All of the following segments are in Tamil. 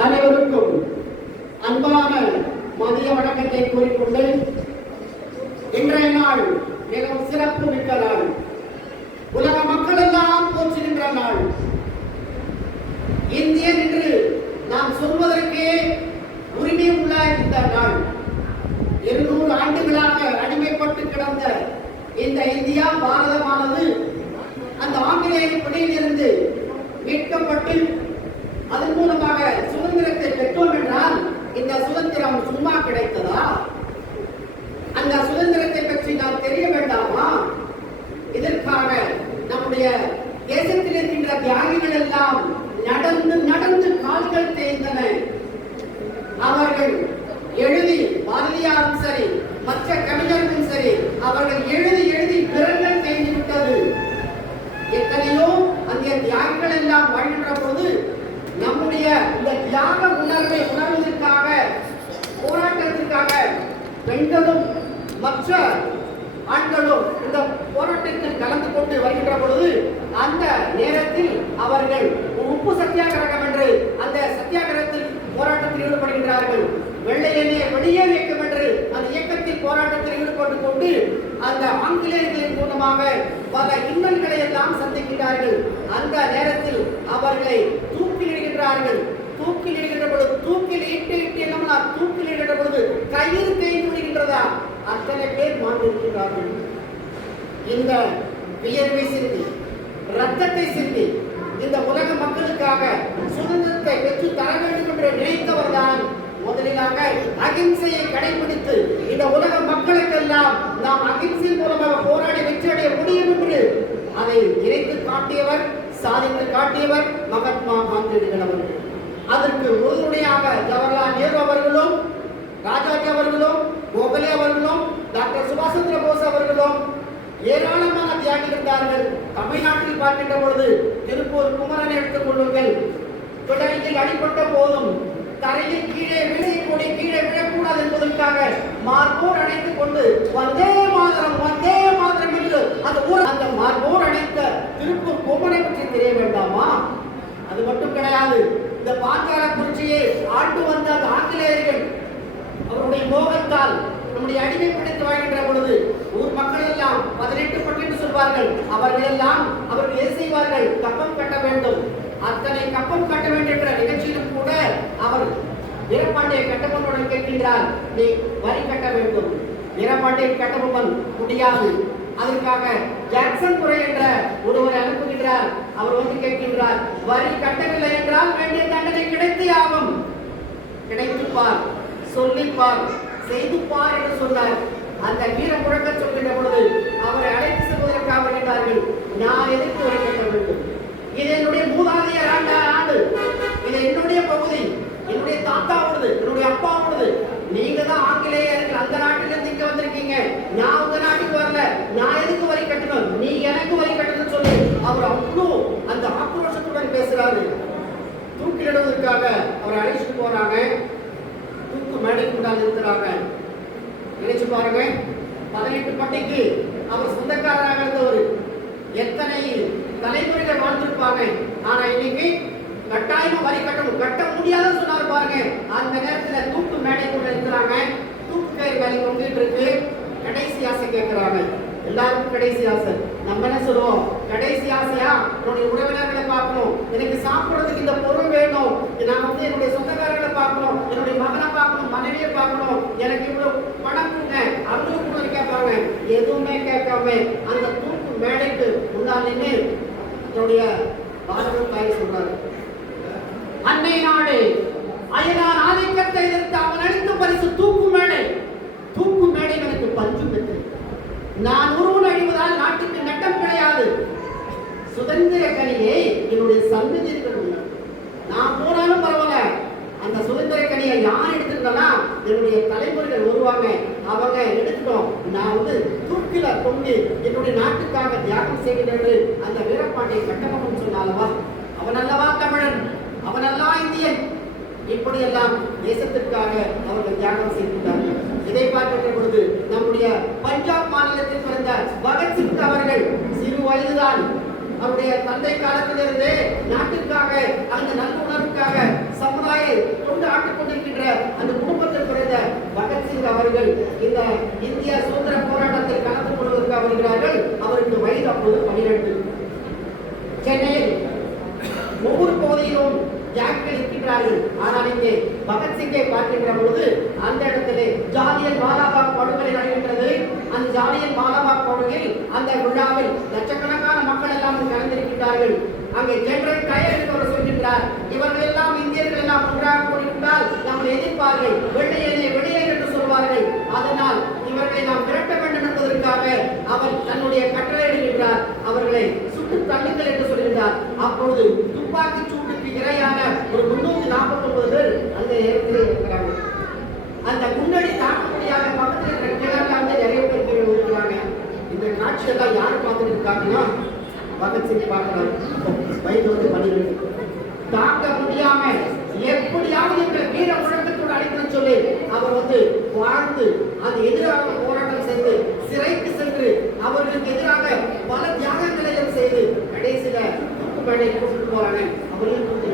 அனைவருக்கும் அன்பான மதிய வணக்கத்தை கூறிக்கொண்டு இன்றைய நாள் மிகவும் சிறப்பு மிக்க நாள். உலக மக்கள் எல்லாம் போற்றுகின்ற நாள். இந்தியன் என்று நாம் சொல்வதற்கே உரிமை உள்ள இந்த நாள். 200 ஆண்டுகளாக அடிமைப்பட்டு கிடந்த இந்த இந்தியா பாரதமானது அந்த ஆங்கிலேயர் பிடியிலிருந்து மீட்கப்பட்டு அதன் மூலமாக சுதந்திரத்தை பெற்றோம் என்றால் இந்த சுதந்திரம் சும்மா கிடைத்ததா? அந்த சுதந்திரத்தை பற்றி நாம் தெரிய வேண்டாமா? இதற்காக நம்முடைய தேசத்தில் இருக்கின்ற தியாகிகள் எல்லாம் நடந்து நடந்து கால்கள் தேய்ந்தன. அவர்கள் எழுதி, பாரதியாரும் சரி மற்ற கவிஞர்களும் சரி, அவர்கள் எழுதி எழுதி விரல்கள் தேய்ந்து விட்டது. எத்தனையோ அந்த தியாகிகள் எல்லாம் வாழ்கின்ற போது நம்முடைய இந்த தியாக உணர்வை உணர்வதற்காக, போராட்டத்திற்காக பெண்களும் மற்ற ஆண்களும் இந்த போராட்டத்தில் கலந்து கொண்டு வருகின்ற பொழுது அந்த நேரத்தில் அவர்கள் உப்பு சத்தியாகிரகம் என்று அந்த சத்தியாகிரகத்தில் போராட்டத்தில் ஈடுபடுகின்றார்கள். வெள்ளையனே வெளியே இயக்கம் என்று அந்த இயக்கத்தில் போராட்டத்தில் ஈடுபட்டு கொண்டு அந்த ஆங்கிலேயர்களின் மூலமாக பல இன்னல்களை எல்லாம் சந்திக்கிறார்கள். அந்த நேரத்தில் அவர்களை தூக்கில் இடுகின்றார்கள். தூக்கில் இடுகின்ற பொழுது தூக்கில் இட்டு என்னம்னா தூக்கில் இடுகின்ற பொழுது கயிறு தேய்ந்து விடுகின்றதா? அத்தனை பேர் மாண்டிருக்கிறார்கள். இந்த வியர்வை சிந்தி, ரத்தத்தை சிந்தி இந்த உலக மக்களுக்காக சுதந்திரத்தை பெற்று தர வேண்டும் என்று நினைத்தவர் தான் முதலிலாக அகிம்சையை கடைபிடித்து இந்த உலக மக்களுக்கெல்லாம் நாம் அகிம்சை மூலமாக போராடி வெற்றியடைய முடியும் என்று அதை இறைத்து காட்டியவர், சாதித்து காட்டியவர் மகாத்மா காந்தியடிகள் அவர்கள். அதற்கு உறுதுணையாக ஜவஹர்லால் நேரு அவர்களும், ராஜாஜி அவர்களும், கோகலே அவர்களும், டாக்டர் சுபாஷ் சந்திர போஸ் அவர்களும் ஏராளமான தியாகி இருந்தார்கள். தமிழ்நாட்டில் பார்க்கின்ற பொழுது திருப்பூர் குமரனை எடுத்துக் கொள்ளுங்கள். பிடரியில் அடிபட்ட போதும் தரையில் கீழே விழக்கூடி கீழே விழக்கூடாது என்பதற்காக மார்போர் அணைத்துக் கொண்டு வந்தே மாதரம் வந்தே மாதரம் என்று அந்த மார்போர் அணைத்த திருப்பூர் குமரனை பற்றி தெரிய வேண்டாமா? அது மட்டும் கிடையாது. இந்த பாஞ்சால குறிச்சியை ஆண்டு வந்த அந்த ஆங்கிலேயர்கள் அவருடைய மோகத்தால் நம்முடைய அடிமை பிடித்து வாழ்கின்ற பொழுது ஊர் மக்கள் எல்லாம் 18 பட்டு என்று சொல்வார்கள். அவர்கள் எல்லாம் அவர்கள் எது செய்வார்கள்? கப்பம் கட்ட வேண்டும். அத்தனை கப்பம் கட்ட வேண்டும் என்ற நிகழ்ச்சியிலும் கூட அவர் வீரபாண்டிய கட்டபொம்மனுடன் கேட்கின்றார், நீ வரி கட்ட வேண்டும். வீரபாண்டிய கட்டபொம்மன் முடியாது. அதற்காக ஜாக்சன் துறை என்ற ஒருவரை அனுப்புகின்றார். அவர் வந்து கேட்கின்றார், வரி கட்டவில்லை என்றால் வேண்டிய தண்டனை கிடைத்தே ஆகும். கிடைத்துப்பார், சொல்லிப்பார், செய்துப்பார் என்று சொன்னார். அந்த வீர முழக்க சொல்கின்ற பொழுது அவரை அழைத்து செல்வதற்காக வருகின்றார்கள். நான் எதற்கு வரி கட்ட வேண்டும்? இது என்னுடைய மூதாதையர் ஆண்டு, இது என்னுடைய பகுதி, என்னுடைய தாத்தாவோடது, என்னுடைய அப்பாவோடது. நீங்க தான் ஆங்கிலேயர்கள் அந்த நாட்டிலிருந்து இங்க வந்திருக்கீங்க, நான் உங்க நாட்டுக்கு வரல, நான் எதுக்கு வரி கட்டணும்? நீ எனக்கு வரி கட்டணும்னு சொல்லி அவர் அவ்வளோ அந்த ஆக்ரோஷத்துடன் பேசுறாரு. தூக்கிலிடுவதற்காக அவரை அழைச்சிட்டு போறாங்க. தூக்கு மேடைக்கு முன்னால் இருக்கிறாங்க. நினைச்சு பாருங்க, 18 பட்டிக்கு அவர் சொந்தக்காரராக இருந்தவர். எத்தனை தலைமுறைகள் வாழ்ந்திருப்பாங்க. ஆனா இன்னைக்கு கட்டாயமா வரி கட்டணும், கட்ட முடியாதுன்னு சொன்னாரு பாருங்க. அந்த நேரத்துல தூக்கு மேடைக்குள்ள இருக்கிறாங்க. தூக்கு கயிறு மேலே தொங்கிட்டு இருக்கு. கடைசி ஆசை கேட்கிறாங்க. எல்லாருக்கும் கடைசி ஆசை. நம்ம என்ன சொல்லுவோம்? கடைசி ஆசையா என்னுடைய உறவினர்களை பார்க்கணும், எனக்கு சாப்பிடுறதுக்கு இந்த பொருள் வேணும், நான் வந்து என்னுடைய சொந்தக்காரர்களை பார்க்கணும், என்னுடைய மகனை பார்க்கணும், மனைவியை பார்க்கணும், எனக்கு இவ்வளவு பணம் கொடுங்க, அவ்வளவு கூட கேட்பாங்க. எதுவுமே கேட்காம அந்த தூக்கு மேடைக்கு முன்னால் நின்று என்னுடைய பாரத தாய் சொல்றாரு, அன்னை நாடு அயலார் ஆதிக்கத்தை எதிர்த்து அவன் அளித்த பரிசு தூக்கு மேடை. தூக்கு மேடை எனக்கு பஞ்சு பெற்று நான் ஒருவன் அழிவதால் நாட்டுக்கு நட்டம் கிடையாது. சுதந்திர கனியை என்னுடைய சந்ததிகள் நான் போனாலும் பரவாயில்ல. அந்த சுதந்திர கனியை யார் எடுத்துக்கிட்டா என்னுடைய தலைமுறைகள் வருவாங்க, அவங்க எடுத்துட்டோம். நான் வந்து தூக்கில தொங்கி என்னுடைய நாட்டுக்காக தியாகம் செய்கிறேன் அந்த வீரபாண்டிய கட்டபொம்மன் சொன்னாலவா, அவன் அல்லவா தமிழன், அவன் அல்லா இந்தியன். இப்படியெல்லாம் தேசத்திற்காக அவர்கள் தியாகம் செய்திருந்தார்கள். இதை பார்க்கின்ற பொழுது நம்முடைய பஞ்சாப் மாநிலத்தில் பிறந்த பகத்சிங் அவர்கள் சிறு வயதுதான் அவருடைய தந்தை காலத்திலிருந்து நாட்டுக்காக அந்த நல்லுணர்வுக்காக சமுதாய நாட்டை கொண்டு ஆட்டிக் கொண்டிருக்கின்ற அந்த குடும்பத்தில் பிறந்த பகத்சிங் அவர்கள் இந்த இந்திய சுதந்திர போராட்டத்தில் கலந்து கொள்வதற்காக வருகிறார்கள். அவருக்கு வயது அப்போது 12. சென்னையில் ஒவ்வொரு பகுதியிலும் தியாகிகள் இருக்கின்றார்கள். ஆனால் இங்கே பகத்சிங்கை பார்க்கின்ற பொழுது அந்த இடத்திலே ஜாலியன் வாலாபாக் படுகொலை நடக்கின்றது. அந்த ஜாலியன் வாலாபாக் படுகையில் அந்த விழாவில் லட்சக்கணக்கான மக்கள் எல்லாம் கலந்திருக்கின்றார்கள். அங்கே ஜெனரல் டயர் என்பவர் சொல்கின்றார், இவர்கள் எல்லாம் இந்தியர்கள் எல்லாம் ஒன்றாக கூடிவிட்டால் நம்மை எதிர்ப்பார்கள், வெள்ளையனே வெளியே என்று சொல்வார்கள். அதனால் இவர்களை நாம் விரட்ட வேண்டும் என்பதற்காக அவர் தன்னுடைய கட்டளையிடுகின்றார். அவர்களை சுட்டு தள்ளுங்கள் என்று சொல்கின்றார். அப்பொழுது துப்பாக்கி சூட்டுக்கு இரையான ஒரு 349 பேர் அந்த இடத்தில் இருக்கிறாங்க. அந்த முன்னணி தாக்க முடியாத பக்கத்தில் இருக்கிற கிழக்காக நிறைய பேர் இருக்கிறாங்க. இந்த காட்சியெல்லாம் யார் பார்த்துட்டு இருக்காங்கன்னா பகத்சிங் பார்க்கிறார். வயது 12. தாக்க முடியாம எப்படியாவது என்ற வீர முழக்கத்தோடு அழைக்கணும்னு சொல்லி அவர் வாழ்ந்து அந்த எதிராக போராட்டம் செய்து சிறைக்கு சென்று அவர்களுக்கு எதிராக பல தியாகங்களையும் செய்து கடைசியில மேடை கூப்பிட்டு போறாங்க. அவரையும் கூப்பிட்டு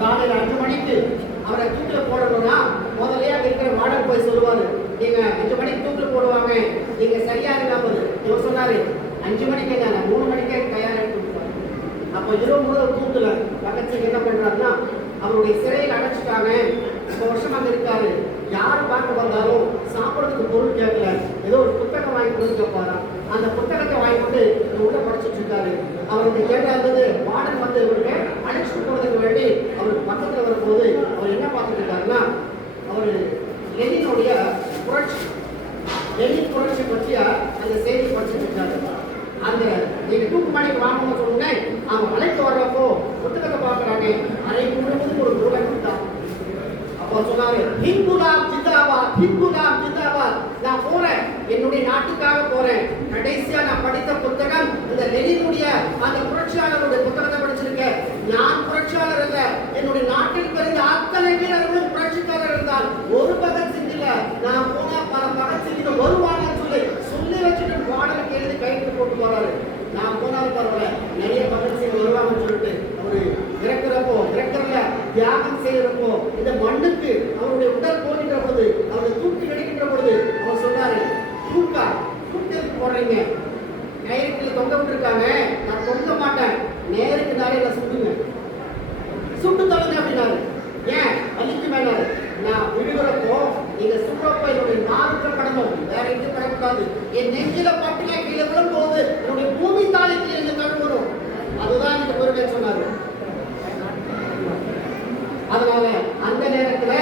காலையில் 5 மணிக்கு அவரை தூக்கில போடணும்னா முதலே அங்க இருக்கிற மாடல் போய் சொல்லுவாரு, நீங்க 5 மணிக்கு தூக்கில போடுவாங்க, நீங்க சரியா இல்லாம இவர் சொன்னாரு 5 மணிக்கு தானே 3 மணிக்கே தயாராக கொடுப்பாரு. அப்போ இரவு முழுவதும் தூக்கல. பகத்சிங் என்ன பண்றாருன்னா அவருடைய சிறையில் அடைச்சிட்டாங்க. 2 வருஷம் அங்க இருக்காரு. யார் பார்க்க வந்தாலும் சாப்பிடறதுக்கு பொருள் கேட்கல, ஏதோ ஒரு புத்தகம் வாங்கி கொடுத்து கேட்பாரா. அந்த புத்தகத்தை வாங்கிட்டு உள்ள படிச்சுட்டு இருக்காரு. அவருக்கு கேட்டாரு வார்டன் இவருக்கு அழைச்சிட்டு போறதுக்கு வேண்டி அவருக்கு பக்கத்துல வரும்போது அவர் என்ன பார்த்துட்டு இருக்காருன்னா அவர் லெனினுடைய புரட்சி, லெனின் புரட்சி பற்றிய அந்த செய்தி படிச்சுட்டு இருக்காரு. அந்த நீங்க தூக்கு மணிக்கு வாங்கணும்னு சொன்னே அவங்க அழைத்து வர்றப்போ புத்தகத்தை பார்க்கறாங்க. அரை முழுவதும் ஒரு நூலை கொடுத்தான். அப்போ சொன்னாரு, இன்குலாப் ஜிந்தாபாத், இன்குலாப் ஜிந்தாபாத். நான் போறேன், என்னுடைய நாட்டுக்காக போறேன். கடைசியா நான் படித்த புத்தகம் இந்த லெனினுடைய அந்த புரட்சியாளருடைய புத்தகத்தை படிச்சிருக்கேன். நான் புரட்சியாளர் அல்ல, என்னுடைய நாட்டில் பிறந்த அத்தனை வீரர்களும் புரட்சியாளர் இருந்தால் ஒரு பகத்சிங் இல்ல. நான் போனா பல பகத்சிங் வருவாங்கன்னு சொல்லி வச்சுட்டு பாடலுக்கு எழுதி கைட்டு போட்டு போறாரு. நான் போனாலும் பரவாயில்ல, நிறைய பகத்சிங் வருவாங்கன்னு சொல்லிட்டு அவரு இறக்குறல தியாகம் செய்யறப்போ இந்த மண்ணுக்கு அவருடைய உடல் போகின்ற பொழுது அவரை தூக்கி நடிக்கின்ற பொழுது அவர் சொன்னாரு, தூக்கத்துக்கு போடுறீங்க, கயிறுக்குள்ள தொங்க விட்டுருக்காங்க, நான் தொங்க மாட்டேன், நேருக்கு நாளையில சுட்டுங்க, சுட்டு தொலைங்க அப்படின்னாரு. ஏன் வலிக்கு மேலாரு, நான் விழுகிறப்போ நீங்க சுடுறப்போ என்னுடைய நாளுக்கு கடணும், வேற எங்கேயும் கடக்கூடாது. என் நெஞ்சில பட்டியா கீழே விழும் போது என்னுடைய பூமி தாளிக்கு என்ன கழுவணும், அதுதான் இந்த பொருளை சொன்னாரு. அதனால அந்த நேரத்துல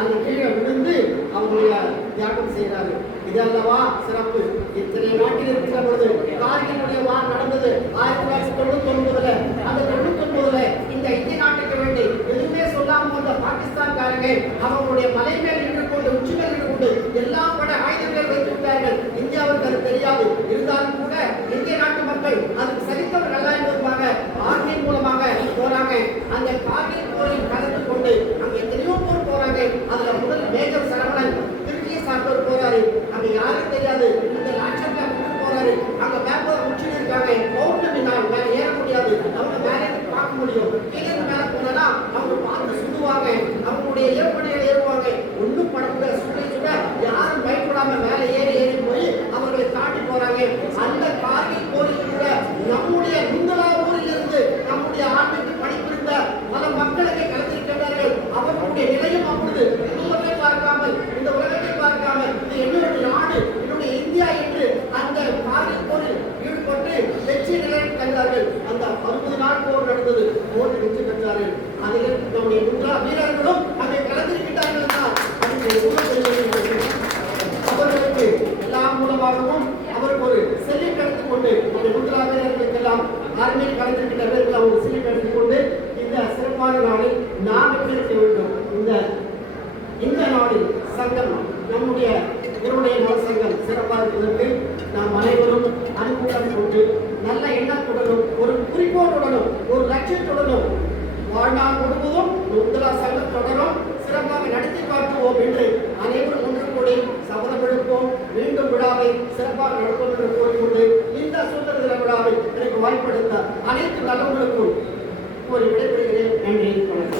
அந்த கீழே விழுந்து அவங்களுடைய தியாகம் செய்யறாரு. இதல்லவா சிறப்பு. இத்தனை நாட்டில் இருக்கிற பொழுது கார்கிலுடைய வார் நடந்தது 1999. அந்த 99ல இந்த இந்திய நாட்டுக்கு வேண்டி எதுவுமே சொல்லாம வந்த பாகிஸ்தான்காரங்க அவங்களுடைய மலை மேல் நின்று கொண்டு உச்சி மேல் நின்று கொண்டு எல்லா பட ஆயுதங்கள் வைத்து விட்டார்கள். இந்தியாவுக்கு அது தெரியாது. இருந்தாலும் கூட இந்திய நாட்டு மக்கள் அதுக்கு சரித்தவர் நல்லா இருந்திருப்பாங்க. கார்கில் மூலமாக போறாங்க. அந்த கார்கில் போரில் கலந்து கொண்டு அங்க எத்தனையோ போர் போறாங்க. அதுல முதல் மேஜர் சரவணன் திருச்சியை சார்ந்தவர் போறாரு. அங்க யாரும் தெரியாது. இந்த லாட்சப்ல போறாரு. அங்க பேப்பர் உச்சில இருக்காங்க. பௌர்ணமி நாள் மேல ஏற முடியாது. அவங்க மேலே பார்க்க முடியும். கீழே மேல போனா அவங்க பார்த்து சுடுவாங்க. அவங்களுடைய ஏற்படையில் ஏறுவாங்க. ஒன்னும் படத்துல சுட யாரும் பயப்படாம மேல ஏறி போய் அவர்களை தாண்டி போறாங்க. அந்த கார்கில் போரில் கூட நம்முடைய முந்தலா ஊரில் இருந்து நம்முடைய ஆண்டுக்கு படிப்பிருந்த பல மக்களுக்கு கலந்திருக்கிறார்கள். அவர்களுடைய நிலையும் அப்பொழுது குடும்பத்தை பார்க்காமல் இந்த உலகத்தை பார்க்காமல் இது என்னுடைய நாடு என்னுடைய இந்தியா என்று அந்த கார்கில் போரில் ஈடுபட்டு வெற்றி நிலை கண்டார்கள். அந்த 60 நாள் போர் நடந்தது. போர் வெற்றி பெற்றார்கள். அதில் நம்முடைய முந்தலா வீரர்களும் அதை கலந்திருக்கிறார்கள். அவர்களுக்கு எல்லாம் மூலமாகவும் அவருக்கு ஒரு செல்லில் எடுத்துக் கொண்டு முந்தலா வீரர்களுக்கெல்லாம் ஆர்மியில் கலந்திருக்கிறார்கள். ஒரு செல்லில் எடுத்துக் கொண்டு இந்த சிறப்பான நாளில் நாம் எடுக்க வேண்டும். இந்த நாளில் சங்கம் நம்முடைய நல சங்கம் சிறப்பாக இருப்பதற்கு நாம் அனைவரும் அனுகூலம் கொண்டு நல்ல எண்ணத்துடனும் ஒரு குறிக்கோளுடனும் ஒரு லட்சியத்துடனும் வாழ்நாள் முழுவதும் முந்தலா சங்கம் தொடரும் சிறப்பாக நடத்தி காட்டுவோம் என்று அனைவரும் ஒன்று கூடி சபதம் எடுப்போம். மீண்டும் விழாவை சிறப்பாக நடத்துவோம் என்று கூறிக்கொண்டு இந்த சுதந்திர தின விழாவை எனக்கு வாய்ப்படுத்த அனைத்து நலன்களுக்கும் ஒரு விடைபெறுகிறேன். நன்றி, வணக்கம்.